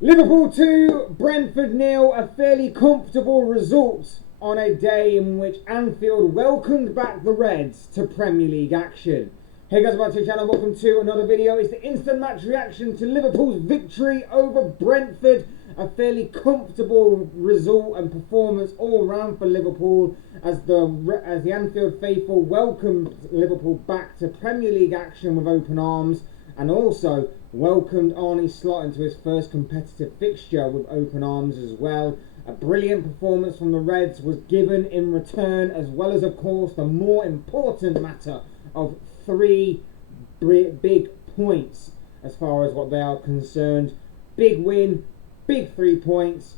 Liverpool 2, Brentford 0, a fairly comfortable result on a day in which Anfield welcomed back the Reds to Premier League action. Hey guys, welcome to the channel, welcome to another video. It's the instant match reaction to Liverpool's victory over Brentford. A fairly comfortable result and performance all round for Liverpool as the Anfield faithful welcomed Liverpool back to Premier League action with open arms, and also welcomed Arne Slot into his first competitive fixture with open arms as well. A brilliant performance from the Reds was given in return, as well as, of course, the more important matter of 3 big points as far as what they are concerned. Big win, big 3 points,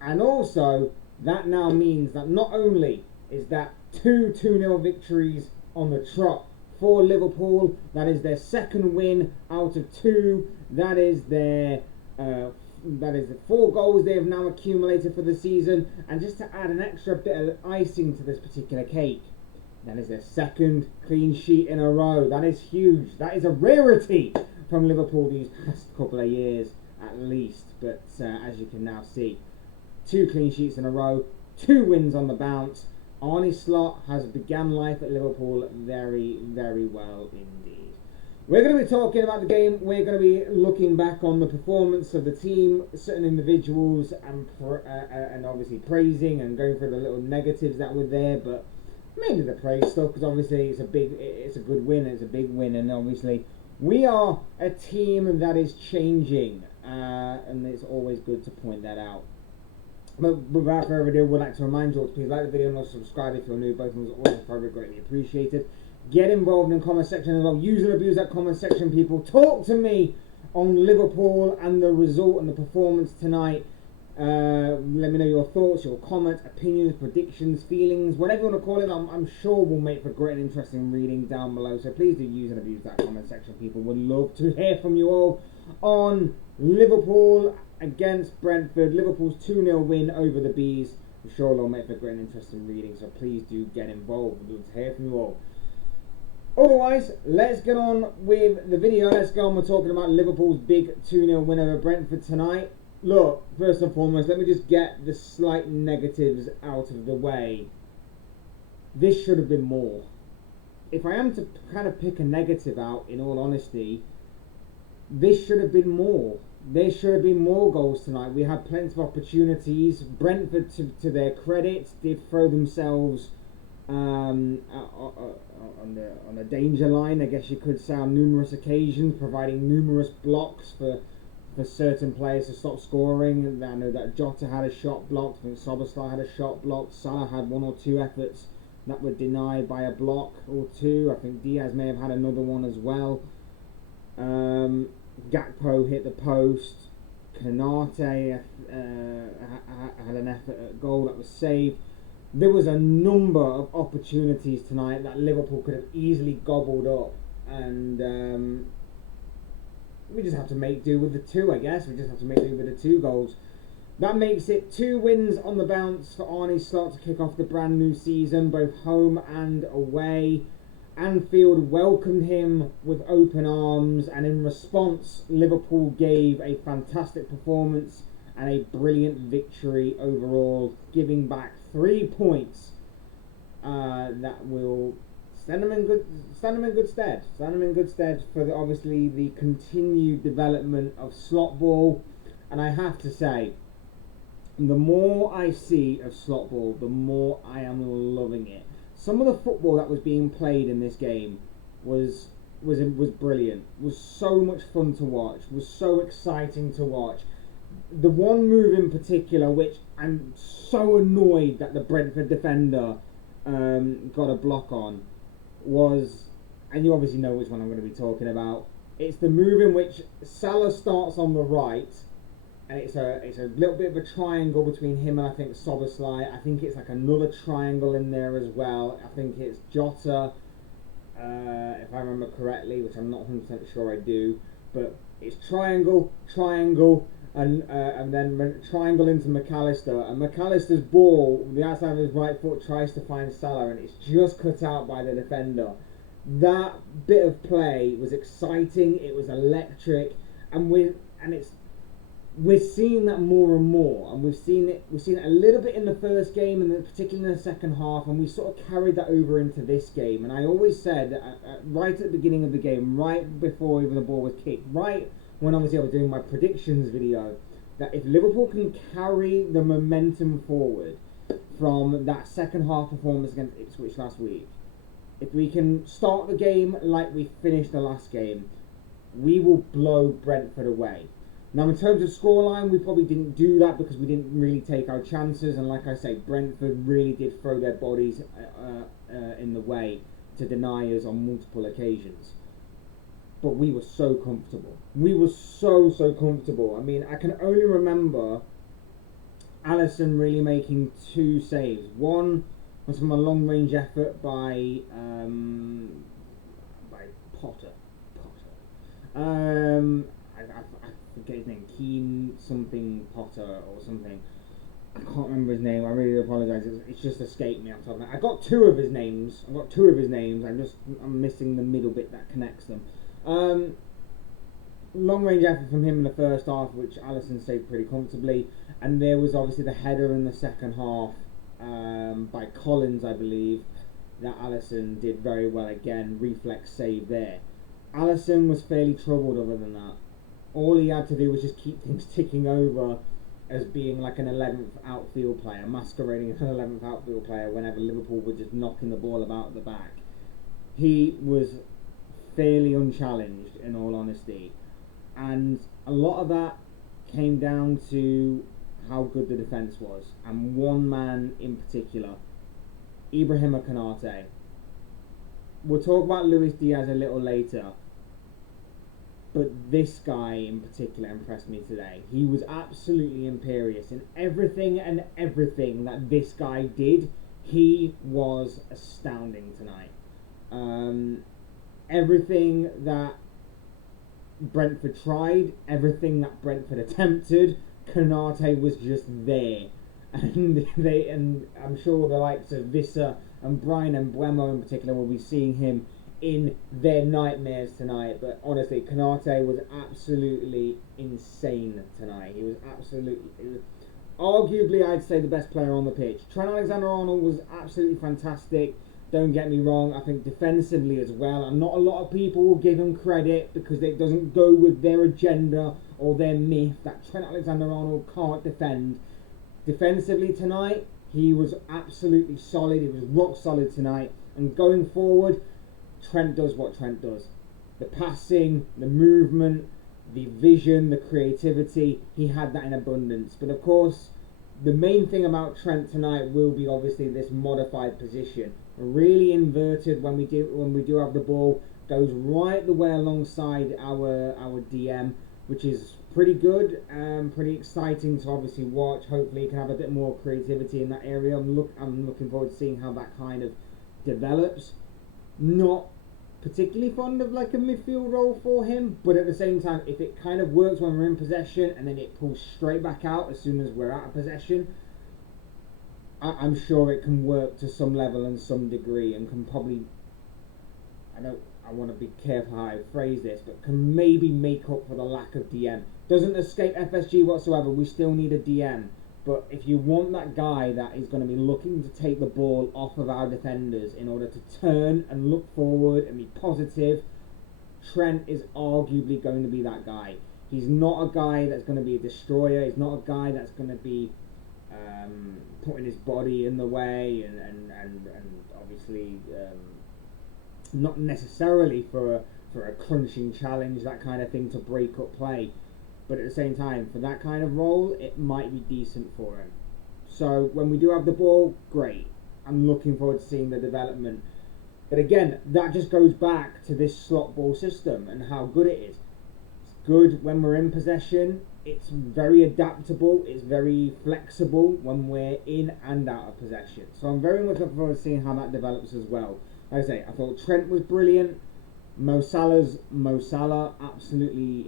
and also that now means that not only is that 2-0 victories on the trot for Liverpool, that is their second win out of 2. That is the 4 goals they have now accumulated for the season. And just to add an extra bit of icing to this particular cake, that is their second clean sheet in a row. That is huge. That is a rarity from Liverpool these past couple of years at least. But as you can now see, 2 clean sheets in a row, 2 wins on the bounce. Arne Slot has begun life at Liverpool very, very well indeed. We're going to be talking about the game. We're going to be looking back on the performance of the team, certain individuals, and obviously praising and going through the little negatives that were there, but mainly the praise stuff, because obviously it's a good win, it's a big win, and obviously we are a team that is changing, and it's always good to point that out. But without further ado, we'd like to remind you all to please like the video and also subscribe if you're new. Both of them are always very greatly appreciated. Get involved in the comment section as well. Use and abuse that comment section, people. Talk to me on Liverpool and the result and the performance tonight. Let me know your thoughts, your comments, opinions, predictions, feelings, whatever you want to call it. I'm sure we'll make for great and interesting reading down below. So please do use and abuse that comment section, people. Would love to hear from you all on Liverpool against Brentford. Liverpool's 2-0 win over the Bees. I'm sure it'll make for great and interesting reading, so please do get involved. We'd love to hear from you all. Otherwise, let's get on with the video. Let's go on. We're talking about Liverpool's big 2-0 win over Brentford tonight. Look, first and foremost, let me just get the slight negatives out of the way. This should have been more. If I am to kind of pick a negative out, in all honesty, this should have been more. There should have been more goals tonight. We had plenty of opportunities. Brentford, to their credit, did throw themselves on the danger line, I guess you could say, on numerous occasions, providing numerous blocks for certain players to stop scoring. I know that Jota had a shot blocked. I think Salah had a shot blocked. Salah had 1 or 2 efforts that were denied by a block or 2. I think Diaz may have had another one as well. Gakpo hit the post. Kanate had an effort at goal that was saved. There was a number of opportunities tonight that Liverpool could have easily gobbled up, and we just have to make do with the 2, I guess. We just have to make do with the 2 goals. That makes it 2 wins on the bounce for Arne Slot to kick off the brand new season, both home and away. Anfield welcomed him with open arms, and in response, Liverpool gave a fantastic performance and a brilliant victory overall, giving back 3 points that will stand them in good stead for obviously the continued development of slot ball. And I have to say, the more I see of slot ball, the more I am loving it. Some of the football that was being played in this game was brilliant, was so much fun to watch, was so exciting to watch. The one move in particular, which I'm so annoyed that the Brentford defender got a block on, was, and you obviously know which one I'm going to be talking about. It's the move in which Salah starts on the right, and it's a little bit of a triangle between him and I think Soboslai. I think it's like another triangle in there as well. I think it's Jota, if I remember correctly, which I'm not 100% sure I do. But it's triangle, and then triangle into McAllister. And McAllister's ball, the outside of his right foot, tries to find Salah, and it's just cut out by the defender. That bit of play was exciting. It was electric, and it's we're seeing that more and more, and we've seen it a little bit in the first game, and particularly in the second half, and we sort of carried that over into this game. And I always said, right at the beginning of the game, right before even the ball was kicked, right when obviously I was doing my predictions video, that if Liverpool can carry the momentum forward from that second half performance against Ipswich last week, if we can start the game like we finished the last game, we will blow Brentford away. Now, in terms of scoreline, we probably didn't do that because we didn't really take our chances. And like I say, Brentford really did throw their bodies in the way to deny us on multiple occasions. But we were so comfortable. We were so comfortable. I mean, I can only remember Alisson really making 2 saves. One was from a long-range effort by Potter. I forget his name, Keen something Potter or something. I can't remember his name. I really apologise. It's just escaped me off the top of my head. I got two of his names. I'm missing the middle bit that connects them. Long range effort from him in the first half, which Alisson saved pretty comfortably, and there was obviously the header in the second half by Collins, I believe, that Alisson did very well again. Reflex save there. Alisson was fairly troubled other than that. All he had to do was just keep things ticking over as being like an 11th outfield player, masquerading as an 11th outfield player whenever Liverpool were just knocking the ball about at the back. He was fairly unchallenged, in all honesty. And a lot of that came down to how good the defence was. And one man in particular, Ibrahim Konate. We'll talk about Luis Diaz a little later. But this guy in particular impressed me today. He was absolutely imperious in everything that this guy did. He was astounding tonight. Everything that Brentford tried, everything that Brentford attempted, Konate was just there. And I'm sure the likes of Visser and Brian and Buemo in particular will be seeing him in their nightmares tonight. But honestly, Konate was absolutely insane tonight. He was arguably, I'd say, the best player on the pitch. Trent Alexander-Arnold was absolutely fantastic. Don't get me wrong, I think defensively as well, and not a lot of people will give him credit because it doesn't go with their agenda or their myth that Trent Alexander-Arnold can't defend. Defensively tonight, he was absolutely solid. He was rock solid tonight. And going forward, Trent does what Trent does. The passing, the movement, the vision, the creativity, he had that in abundance. But of course, the main thing about Trent tonight will be obviously this modified position. Really inverted when we do have the ball. Goes right the way alongside our DM, which is pretty good and pretty exciting to obviously watch. Hopefully he can have a bit more creativity in that area. I'm looking forward to seeing how that kind of develops. Not particularly fond of like a midfield role for him, but at the same time, if it kind of works when we're in possession and then it pulls straight back out as soon as we're out of possession, I'm sure it can work to some level and some degree, and can probably, I want to be careful how I phrase this, but can maybe make up for the lack of DM. Doesn't escape FSG whatsoever. We still need a DM. But if you want that guy that is going to be looking to take the ball off of our defenders in order to turn and look forward and be positive, Trent is arguably going to be that guy. He's not a guy that's going to be a destroyer. He's not a guy that's going to be putting his body in the way and obviously not necessarily for a crunching challenge, that kind of thing, to break up play. But at the same time, for that kind of role, it might be decent for him. So when we do have the ball, great. I'm looking forward to seeing the development. But again, that just goes back to this slot ball system and how good it is. It's good when we're in possession. It's very adaptable. It's very flexible when we're in and out of possession. So I'm very much looking forward to seeing how that develops as well. Like I say, I thought Trent was brilliant. Mo Salah, absolutely,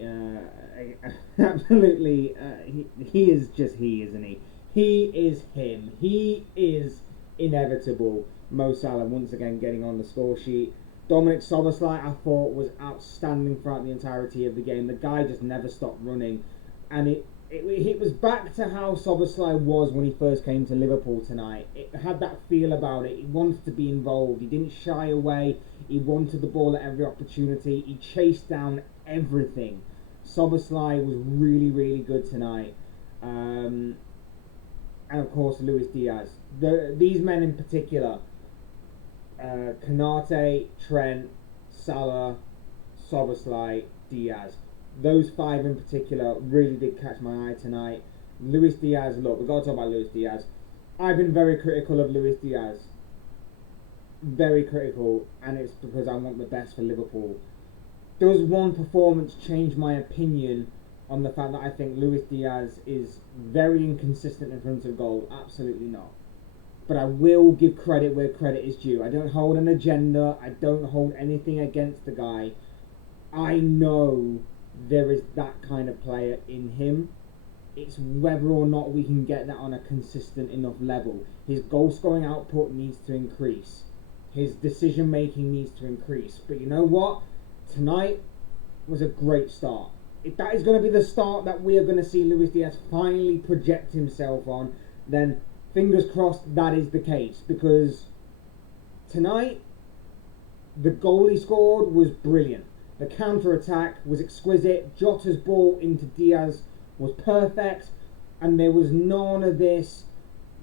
he is just he, isn't he? He is him. He is inevitable. Mo Salah once again getting on the score sheet. Dominic Szoboszlai, I thought, was outstanding throughout the entirety of the game. The guy just never stopped running, and it was back to how Szoboszlai was when he first came to Liverpool tonight. It had that feel about it. He wanted to be involved. He didn't shy away. He wanted the ball at every opportunity. He chased down everything. Szoboszlai was really, really good tonight. And of course, Luis Diaz. These men in particular, Konate, Trent, Salah, Szoboszlai, Diaz. Those five in particular really did catch my eye tonight. Luis Diaz, look, we've got to talk about Luis Diaz. I've been very critical of Luis Diaz. Very critical, and it's because I want the best for Liverpool. Does one performance change my opinion on the fact that I think Luis Diaz is very inconsistent in front of goal? Absolutely not. But I will give credit where credit is due. I don't hold an agenda. I don't hold anything against the guy. I know there is that kind of player in him. It's whether or not we can get that on a consistent enough level. His goal scoring output needs to increase. His decision making needs to increase. But you know what? Tonight was a great start. If that is going to be the start that we are going to see Luis Diaz finally project himself on, then fingers crossed that is the case. Because tonight, the goal he scored was brilliant. The counter-attack was exquisite. Jota's ball into Diaz was perfect. And there was none of this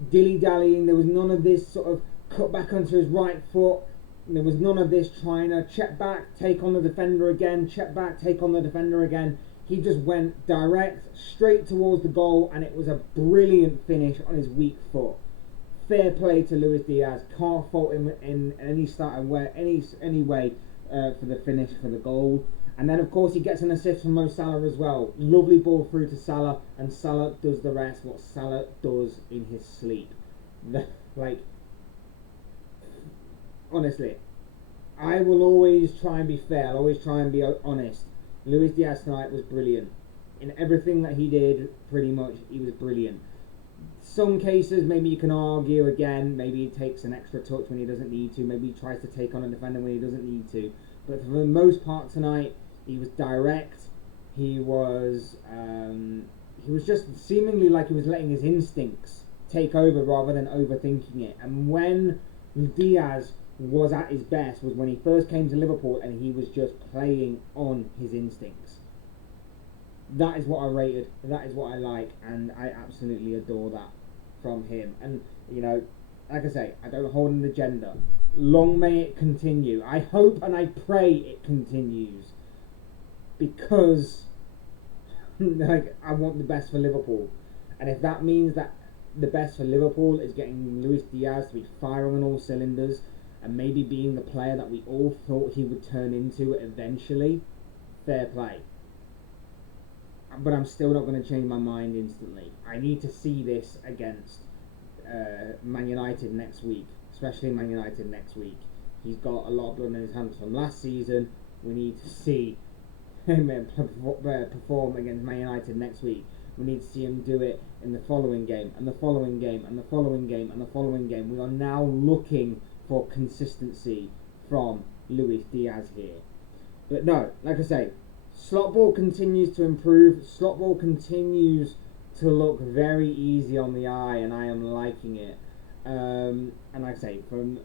dilly-dallying. There was none of this sort of cut back onto his right foot. There was none of this trying to check back, take on the defender again, check back, take on the defender again. He just went direct, straight towards the goal, and it was a brilliant finish on his weak foot. Fair play to Luis Diaz. Can't fault him in any way for the finish, for the goal. And then, of course, he gets an assist from Mo Salah as well. Lovely ball through to Salah, and Salah does the rest, what Salah does in his sleep. Honestly, I will always try and be fair. I'll always try and be honest. Luis Diaz tonight was brilliant. In everything that he did, pretty much, he was brilliant. Some cases, maybe you can argue again. Maybe he takes an extra touch when he doesn't need to. Maybe he tries to take on a defender when he doesn't need to. But for the most part tonight, he was direct. He was just seemingly like he was letting his instincts take over rather than overthinking it. And when Diaz was at his best was when he first came to Liverpool and he was just playing on his instincts. That is what I rated, that is what I like, and I absolutely adore that from him. And, you know, like I say, I don't hold an agenda. Long may it continue. I hope and I pray it continues, because I want the best for Liverpool. And if that means that the best for Liverpool is getting Luis Diaz to be firing on all cylinders and maybe being the player that we all thought he would turn into eventually, fair play. But I'm still not going to change my mind instantly. I need to see this against Man United next week, especially Man United next week. He's got a lot of blood in his hands from last season. We need to see him perform against Man United next week. We need to see him do it in the following game, and the following game, and the following game, and the following game. We are now looking for consistency from Luis Diaz here. But no, like I say, slot ball continues to improve. Slot ball continues to look very easy on the eye, and I am liking it. And like I say, from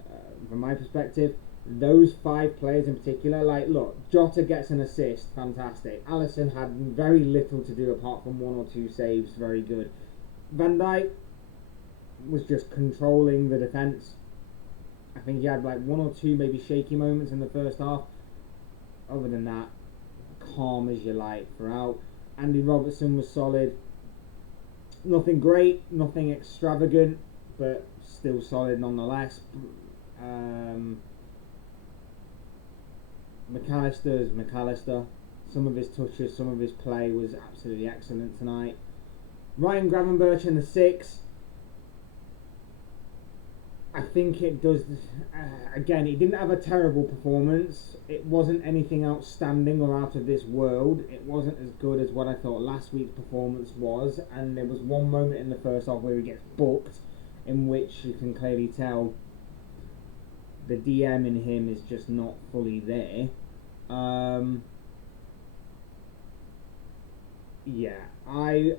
my perspective, those five players in particular, like, look, Jota gets an assist, fantastic. Alisson had very little to do apart from one or two saves, very good. Van Dijk was just controlling the defence. I think he had like one or two maybe shaky moments in the first half. Other than that, calm as you like throughout. Andy Robertson was solid. Nothing great, nothing extravagant, but still solid nonetheless. McAllister's McAllister. Some of his touches, some of his play was absolutely excellent tonight. Ryan Gravenberch in the 6. I think it does. Again, he didn't have a terrible performance. It wasn't anything outstanding or out of this world. It wasn't as good as what I thought last week's performance was. And there was one moment in the first half where he gets booked, in which you can clearly tell the DM in him is just not fully there. Yeah, I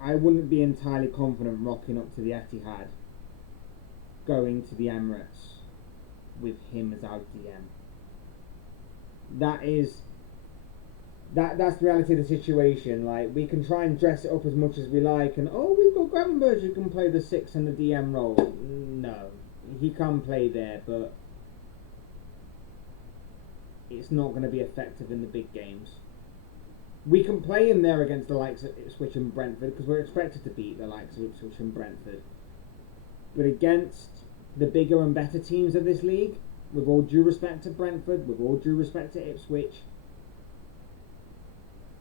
I wouldn't be entirely confident rocking up to the Etihad, going to the Emirates with him as our DM. That's the reality of the situation. Like, we can try and dress it up as much as we like, and we've got Gravenberch who can play the 6 and the DM role. No, he can play there, but it's not going to be effective in the big games. We can play him there against the likes of Ipswich and Brentford because we're expected to beat the likes of Ipswich and Brentford. But against the bigger and better teams of this league, with all due respect to Brentford, with all due respect to Ipswich,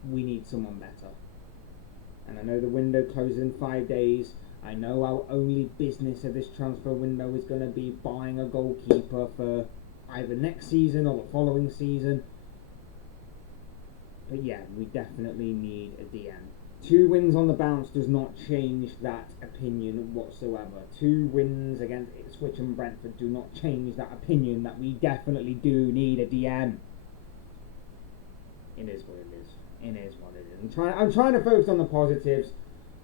we need someone better. And I know the window closes in 5 days. I know our only business of this transfer window is going to be buying a goalkeeper for either next season or the following season. But yeah, we definitely need a DM. 2 wins on the bounce does not change that opinion whatsoever. 2 wins against Ipswich and Brentford do not change that opinion that we definitely do need a DM. It is what it is. It is what it is. I'm trying to focus on the positives,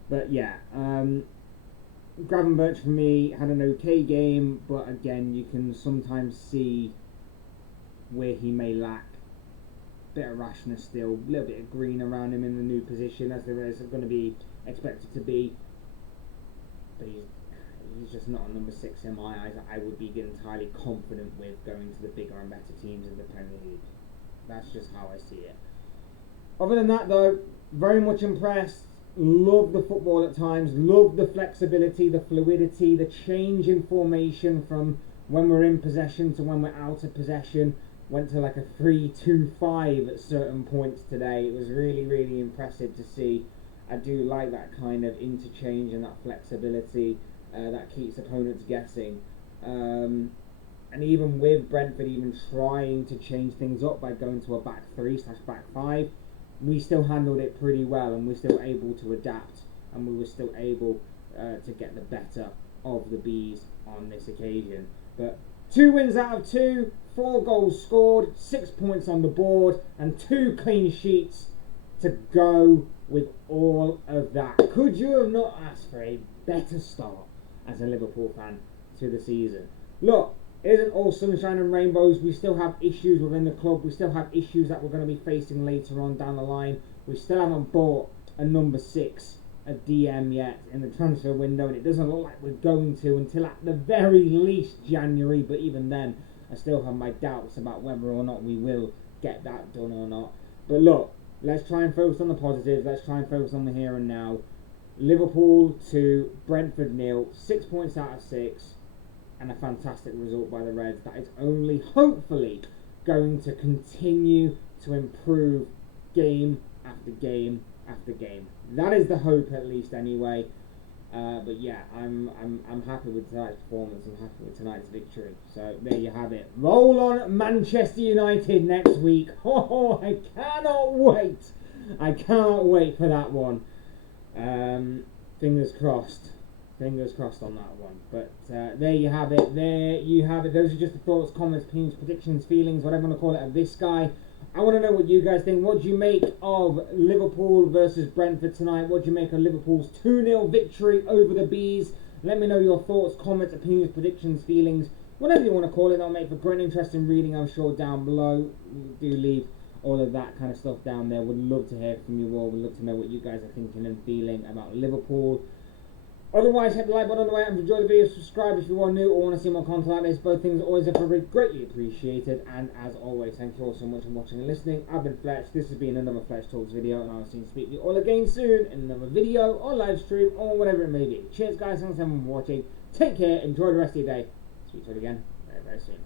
but yeah, Gravenberch for me had an okay game, but again, you can sometimes see where he may lack. Bit of rashness still, a little bit of green around him in the new position, as there is going to be expected to be. But he's just not a number 6 in my eyes. I would be entirely confident with going to the bigger and better teams in the Premier League. That's just how I see it. Other than that, though, very much impressed. Love the football at times. Love the flexibility, the fluidity, the change in formation from when we're in possession to when we're out of possession. Went to like a 3-2-5 at certain points today. It was really, really impressive to see. I do like that kind of interchange and that flexibility that keeps opponents guessing. And even with Brentford even trying to change things up by going to a back 3/back 5, we still handled it pretty well, and we're still able to adapt, and we were still able to get the better of the Bees on this occasion. But 2 wins out of 2, 4 goals scored, 6 points on the board, and 2 clean sheets to go with all of that. Could you have not asked for a better start as a Liverpool fan to the season? Look, it isn't all sunshine and rainbows. We still have issues within the club. We still have issues that we're going to be facing later on down the line. We still haven't bought a number 6, a DM yet in the transfer window, and it doesn't look like we're going to until at the very least January. But even then, I still have my doubts about whether or not we will get that done or not. But look, let's try and focus on the positives. Let's try and focus on the here and now. Liverpool 2, Brentford 0, 6 points out of 6, and a fantastic result by the Reds. That is only hopefully going to continue to improve game after game after game. That is the hope, at least, anyway. But yeah, I'm happy with tonight's performance. I'm happy with tonight's victory. So there you have it. Roll on Manchester United next week. Oh, I cannot wait. I can't wait for that one. Fingers crossed. Fingers crossed on that one. But there you have it. There you have it. Those are just the thoughts, comments, opinions, predictions, feelings, whatever you want to call it, of this guy. I want to know what you guys think. What do you make of Liverpool versus Brentford tonight? What do you make of Liverpool's 2-0 victory over the Bees? Let me know your thoughts, comments, opinions, predictions, feelings, whatever you want to call it. That'll make for great interesting reading, I'm sure, down below. Do leave all of that kind of stuff down there. Would love to hear from you all. Would love to know what you guys are thinking and feeling about Liverpool. Otherwise, hit the like button on the way. And if you enjoyed the video, subscribe if you are new or want to see more content like this. Both things are always greatly appreciated. And as always, thank you all so much for watching and listening. I've been Fletch. This has been another Fletch Talks video, and I'll see you speak to you all again soon in another video or live stream or whatever it may be. Cheers, guys. Thanks everyone for watching. Take care. Enjoy the rest of your day. Speak to you again very, very soon.